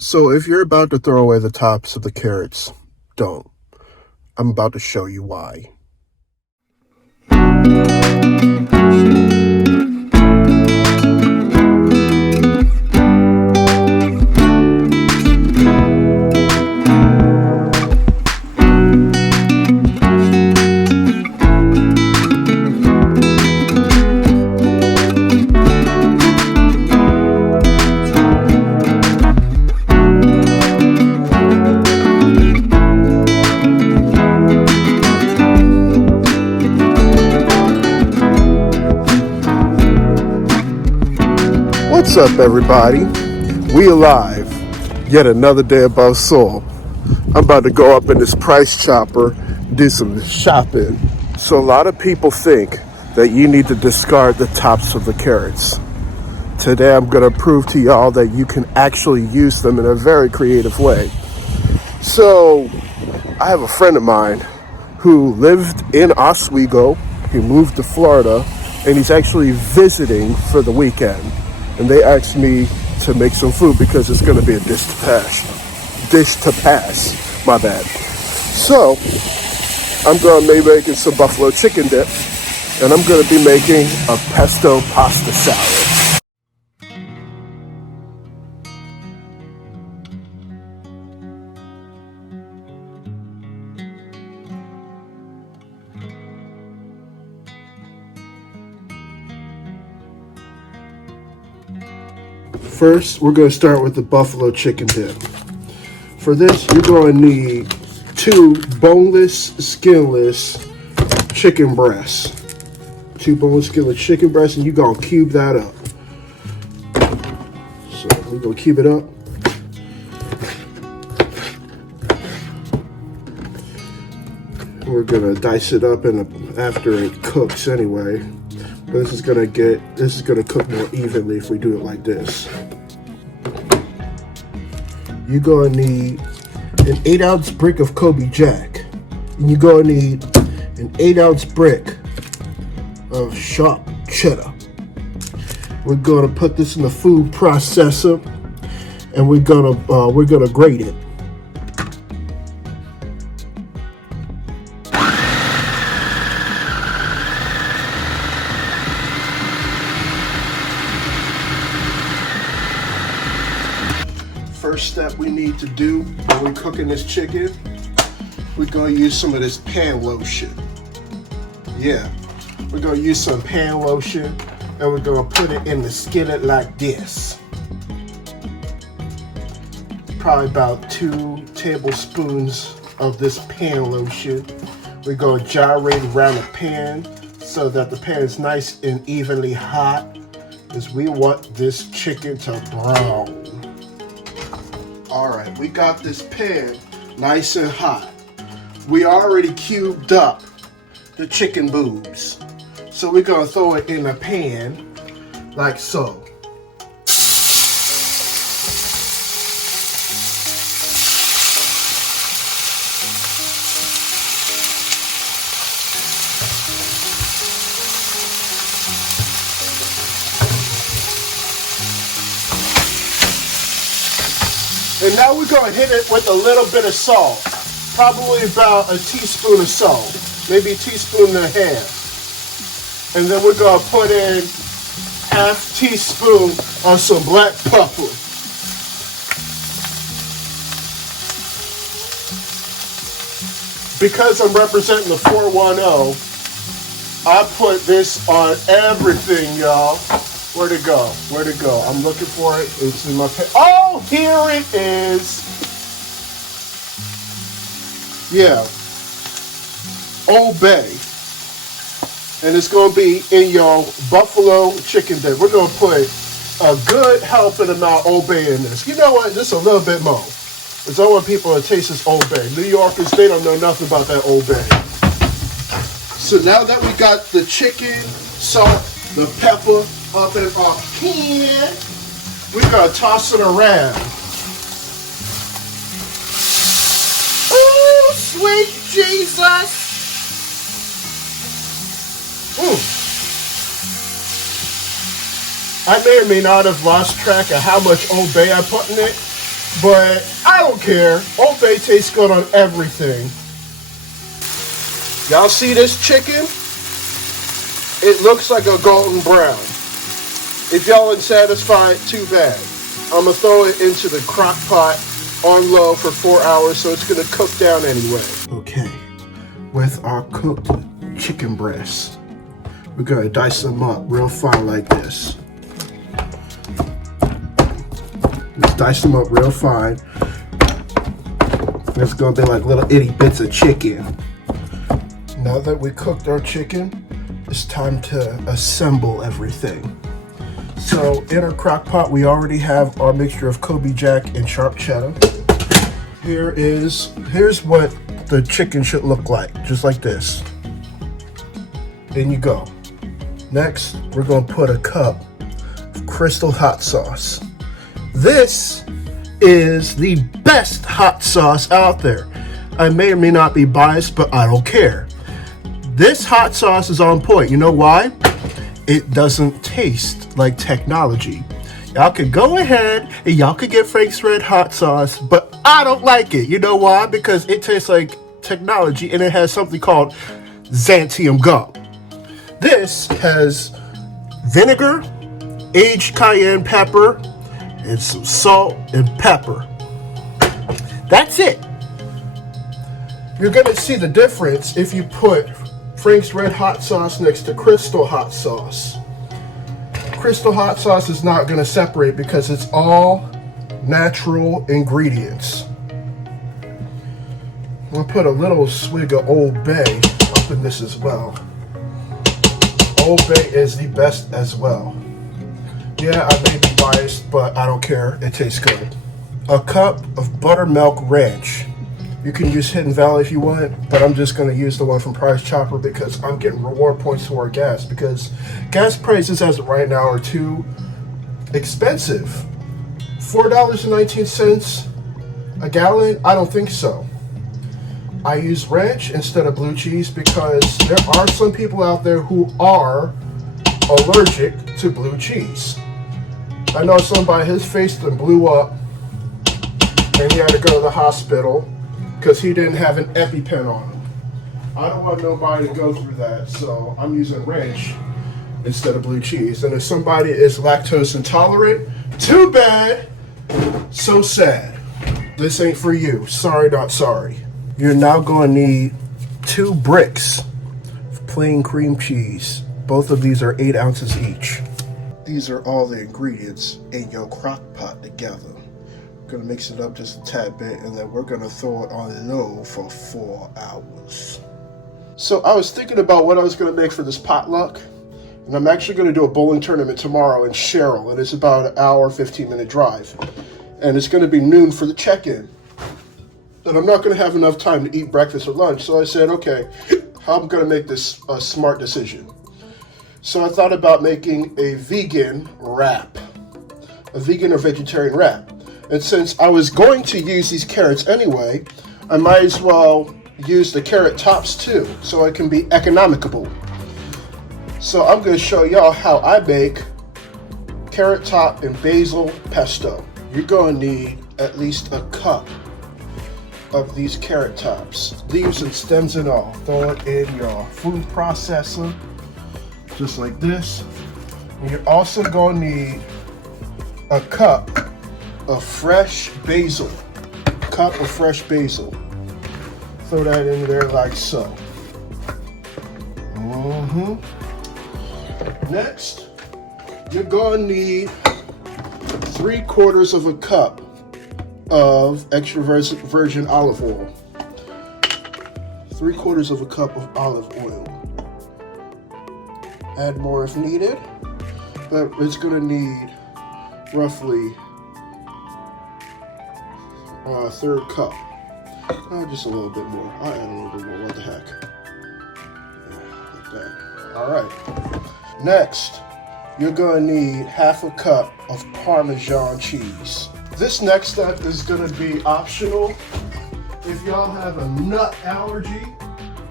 So if you're about to throw away the tops of the carrots, don't. I'm about to show you why. What's up, everybody? We alive. Yet another day above soul. I'm about to go up in this price chopper, do some shopping. So a lot of people think that you need to discard the tops of the carrots. Today I'm going to prove to y'all that you can actually use them in a very creative way. So I have a friend of mine who lived in Oswego. He moved to Florida and he's actually visiting for the weekend. And they asked me to make some food because it's going to be a dish to pass, my bad. So I'm going to be making some buffalo chicken dip, and I'm going to be making a pesto pasta salad. First, we're going to start with the buffalo chicken dip. For this, you're going to need 2 boneless, skinless chicken breasts. 2 boneless, skinless chicken breasts, and you're going to cube that up. So we're going to cube it up. We're going to dice it up after it cooks anyway. This is gonna cook more evenly if we do it like this. You're gonna need an 8-ounce brick of Colby Jack. And you're gonna need an 8-ounce brick of sharp cheddar. We're gonna put this in the food processor, and we're gonna grate it. First step we need to do when we're cooking this chicken, we're going to use some of this pan lotion. Yeah, we're going to use some pan lotion and we're going to put it in the skillet like this. Probably about 2 tablespoons of this pan lotion. We're going to gyrate around the pan so that the pan is nice and evenly hot, because we want this chicken to brown. Alright, we got this pan nice and hot. We already cubed up the chicken boobs. So we're going to throw it in a pan like so. And now we're going to hit it with a little bit of salt. Probably about a teaspoon of salt. Maybe a teaspoon and a half. And then we're going to put in half teaspoon of some black pepper. Because I'm representing the 410, I put this on everything, y'all. Where'd it go? Where'd it go? I'm looking for it. It's in my pen. Oh, here it is. Yeah. Old Bay. And it's going to be in your buffalo chicken dip. We're going to put a good helping amount of Old Bay in this. You know what? Just a little bit more. Because I want people to taste this Old Bay. New Yorkers, they don't know nothing about that Old Bay. So now that we got the chicken, salt, the pepper, up in our pan, we're gonna toss it around. Oh, sweet Jesus! I may or may not have lost track of how much Old Bay I put in it, but I don't care. Old Bay tastes good on everything. Y'all see this chicken? It looks like a golden brown. If y'all ain't satisfied, too bad. I'm gonna throw it into the crock pot on low for 4 hours, so it's gonna cook down anyway. Okay, with our cooked chicken breasts, we're gonna dice them up real fine like this. Just dice them up real fine. It's gonna be like little itty bits of chicken. Now that we cooked our chicken, it's time to assemble everything. So in our crock pot, we already have our mixture of Colby Jack and sharp cheddar. Here's what the chicken should look like, just like this. In you go. Next, we're gonna put a cup of Crystal hot sauce. This is the best hot sauce out there. I may or may not be biased, but I don't care. This hot sauce is on point. You know why? It doesn't taste like technology. Y'all could go ahead and y'all could get Frank's Red hot sauce, but I don't like it. You know why? Because it tastes like technology and it has something called xanthium gum. This has vinegar, aged cayenne pepper, and some salt and pepper. That's it. You're gonna see the difference if you put Frank's Red hot sauce next to Crystal hot sauce. Crystal hot sauce is not gonna separate because it's all natural ingredients. I'm gonna put a little swig of Old Bay up in this as well. Old Bay is the best as well. Yeah, I may be biased, but I don't care. It tastes good. A cup of buttermilk ranch. You can use Hidden Valley if you want, but I'm just going to use the one from Price Chopper because I'm getting reward points toward gas, because gas prices as of right now are too expensive. $4.19 a gallon? I don't think so. I use ranch instead of blue cheese because there are some people out there who are allergic to blue cheese. I know somebody, his face then blew up and he had to go to the hospital because he didn't have an EpiPen on him. I don't want nobody to go through that, so I'm using ranch instead of blue cheese. And if somebody is lactose intolerant, too bad, so sad. This ain't for you. Sorry, not sorry. You're now going to need 2 bricks of plain cream cheese. Both of these are 8 ounces each. These are all the ingredients in your crock pot together. We're gonna mix it up just a tad bit and then we're gonna throw it on low for 4 hours. So I was thinking about what I was gonna make for this potluck, and I'm actually gonna do a bowling tournament tomorrow in Sherrill, and it's about an hour, 15-minute drive. And it's gonna be noon for the check-in. And I'm not gonna have enough time to eat breakfast or lunch, so I said, okay, how am I gonna make this a smart decision? So I thought about making a vegan wrap, a vegan or vegetarian wrap. And since I was going to use these carrots anyway, I might as well use the carrot tops too, so it can be economical. So I'm going to show y'all how I make carrot top and basil pesto. You're going to need at least a cup of these carrot tops, leaves and stems and all. Throw it in your food processor, just like this. And you're also going to need a cup of fresh basil. Cup of fresh basil. Throw that in there like so. Next, you're going to need 3/4 of a cup of extra virgin olive oil. 3/4 of a cup of olive oil. Add more if needed, but it's going to need roughly a 1/3 cup. Just a little bit more. I'll add a little bit more. What the heck? Like that. All right. Next, you're going to need 1/2 cup of Parmesan cheese. This next step is going to be optional. If y'all have a nut allergy,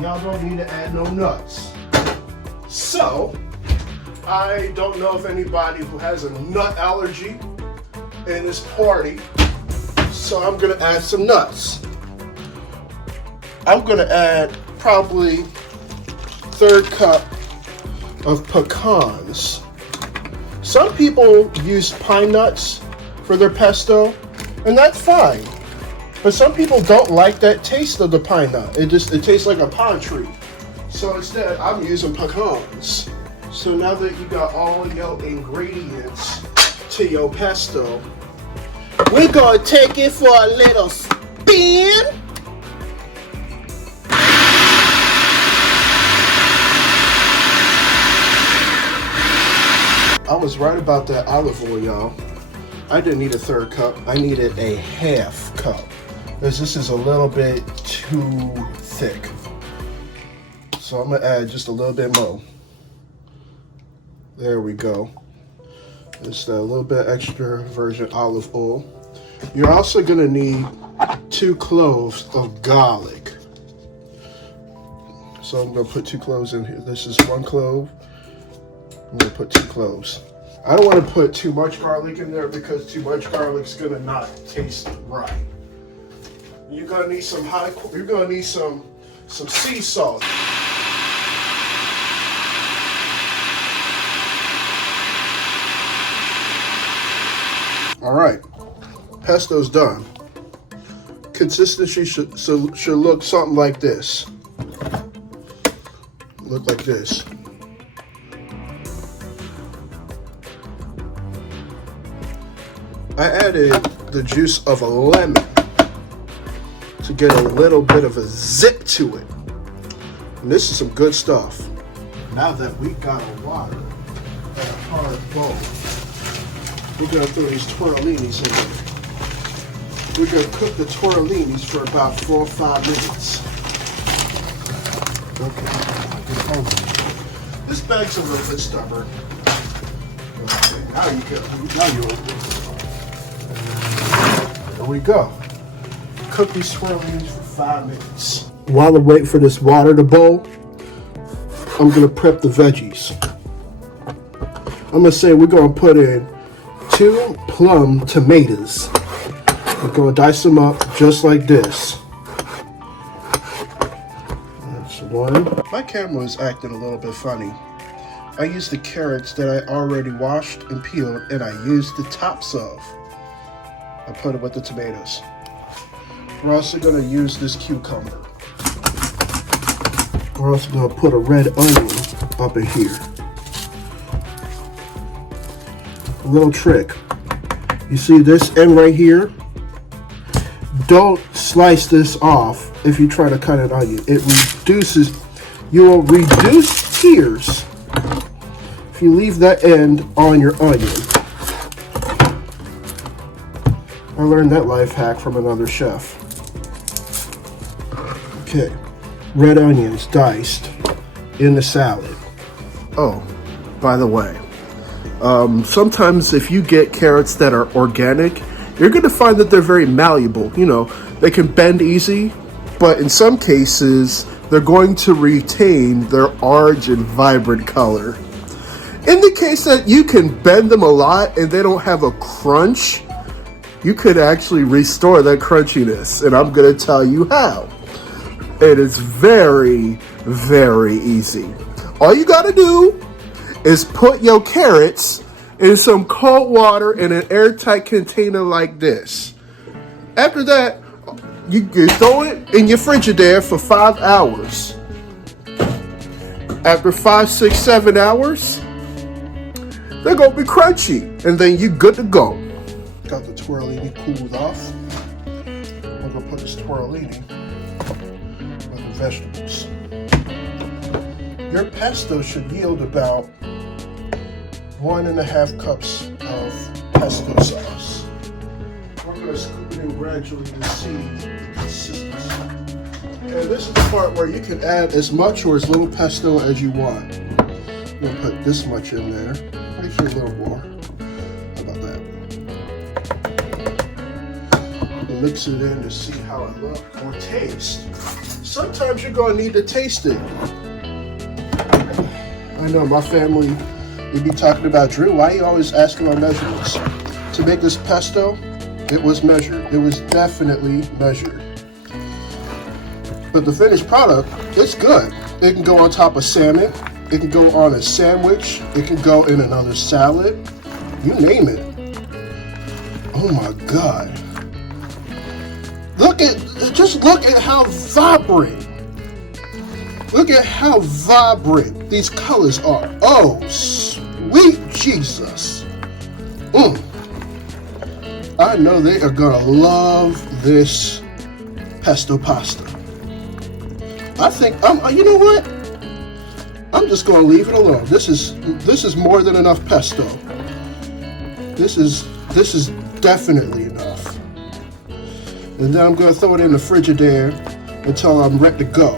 y'all don't need to add no nuts. So, I don't know if anybody who has a nut allergy in this party, So I'm gonna add some nuts. I'm gonna add probably 1/3 cup of pecans. Some people use pine nuts for their pesto, and that's fine. But some people don't like that taste of the pine nut. It tastes like a pine tree. So instead, I'm using pecans. So now that you got all your ingredients to your pesto, we're gonna take it for a little spin. I was right about that olive oil, y'all. I didn't need a 1/3 cup. I needed a 1/2 cup. Because this is a little bit too thick. So I'm gonna add just a little bit more. There we go. Just a little bit extra virgin olive oil. You're also gonna need 2 cloves of garlic. So I'm gonna put 2 cloves in here. This is 1 clove. I'm gonna put 2 cloves. I don't want to put too much garlic in there because too much garlic's gonna not taste right. You're gonna need some some sea salt. All right, pesto's done. Consistency should look something like this. Look like this. I added the juice of a lemon to get a little bit of a zip to it. And this is some good stuff. Now that we got our water and a hard bowl, we're gonna throw these tortellinis in there. We're gonna cook the tortellinis for about 4 or 5 minutes. Okay, get hungry. This bag's a little bit stubborn. Okay, now you're open. There we go. Cook these tortellinis for 5 minutes. While I wait for this water to boil, I'm gonna prep the veggies. I'm gonna say we're gonna put in 2 plum tomatoes. We're gonna dice them up just like this. That's 1. My camera is acting a little bit funny. I used the carrots that I already washed and peeled, and I used the tops of. I put it with the tomatoes. We're also going to use this cucumber. We're also going to put a red onion up in here. A little trick. You see this end right here? Don't slice this off if you try to cut an onion. It reduces, you will reduce tears if you leave that end on your onion. I learned that life hack from another chef. Okay, red onions diced in the salad. Oh, by the way, sometimes if you get carrots that are organic, you're going to find that they're very malleable. You know, they can bend easy, but in some cases, they're going to retain their orange and vibrant color. In the case that you can bend them a lot and they don't have a crunch, you could actually restore that crunchiness, and I'm going to tell you how. It is very, very easy. All you got to do is put your carrots in some cold water in an airtight container like this. After that, you throw it in your Frigidaire for 5 hours. After 5, 6, 7 hours, they're going to be crunchy, and then you're good to go. Got the tortellini cooled off. I'm going to put this tortellini with the vegetables. Your pesto should yield about 1.5 cups of pesto sauce. We're going to scoop it in gradually to see the consistency. And this is the part where you can add as much or as little pesto as you want. I'm going to put this much in there. Actually a little more. How about that? Mix it in to see how it looks or tastes. Sometimes you're going to need to taste it. I know my family, you'd be talking about, Drew, why are you always asking my measurements? To make this pesto, It was measured. It was definitely measured. But the finished product, it's good. It can go on top of salmon. It can go on a sandwich. It can go in another salad. You name it. Oh my God. Just look at how vibrant. Look at how vibrant these colors are. Oh, sweet Jesus. I know they are gonna love this pesto pasta. I think you know what? I'm just gonna leave it alone. This is more than enough pesto. This is definitely enough. And then I'm gonna throw it in the Frigidaire until I'm ready to go.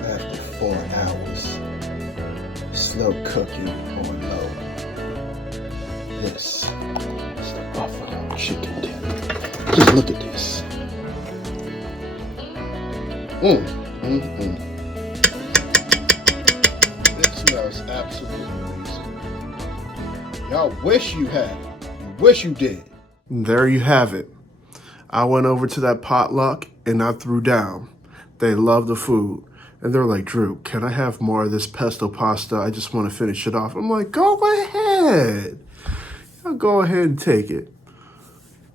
After 4 hours, slow cooking on low. This is the buffalo chicken dip. Just look at this. It smells absolutely amazing. Y'all wish you had it. You wish you did. And there you have it. I went over to that potluck and I threw down. They love the food. And they're like, Drew, can I have more of this pesto pasta? I just want to finish it off. I'm like, go ahead. I'll go ahead and take it.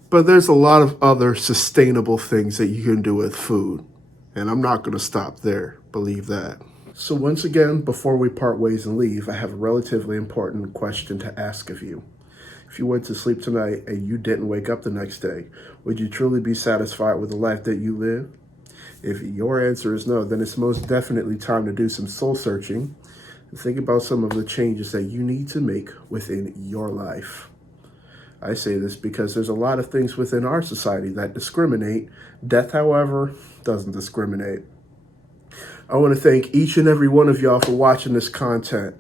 But there's a lot of other sustainable things that you can do with food. And I'm not going to stop there. Believe that. So once again, before we part ways and leave, I have a relatively important question to ask of you. If you went to sleep tonight and you didn't wake up the next day, would you truly be satisfied with the life that you live? If your answer is no, then it's most definitely time to do some soul searching and think about some of the changes that you need to make within your life. I say this because there's a lot of things within our society that discriminate. Death, however, doesn't discriminate. I want to thank each and every one of y'all for watching this content.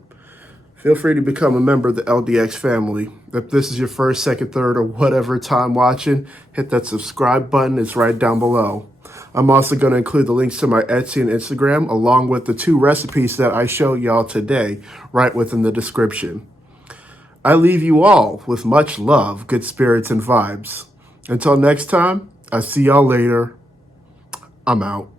Feel free to become a member of the LDX family. If this is your first, second, third, or whatever time watching, hit that subscribe button. It's right down below. I'm also going to include the links to my Etsy and Instagram, along with the 2 recipes that I showed y'all today, right within the description. I leave you all with much love, good spirits, and vibes. Until next time, I'll see y'all later. I'm out.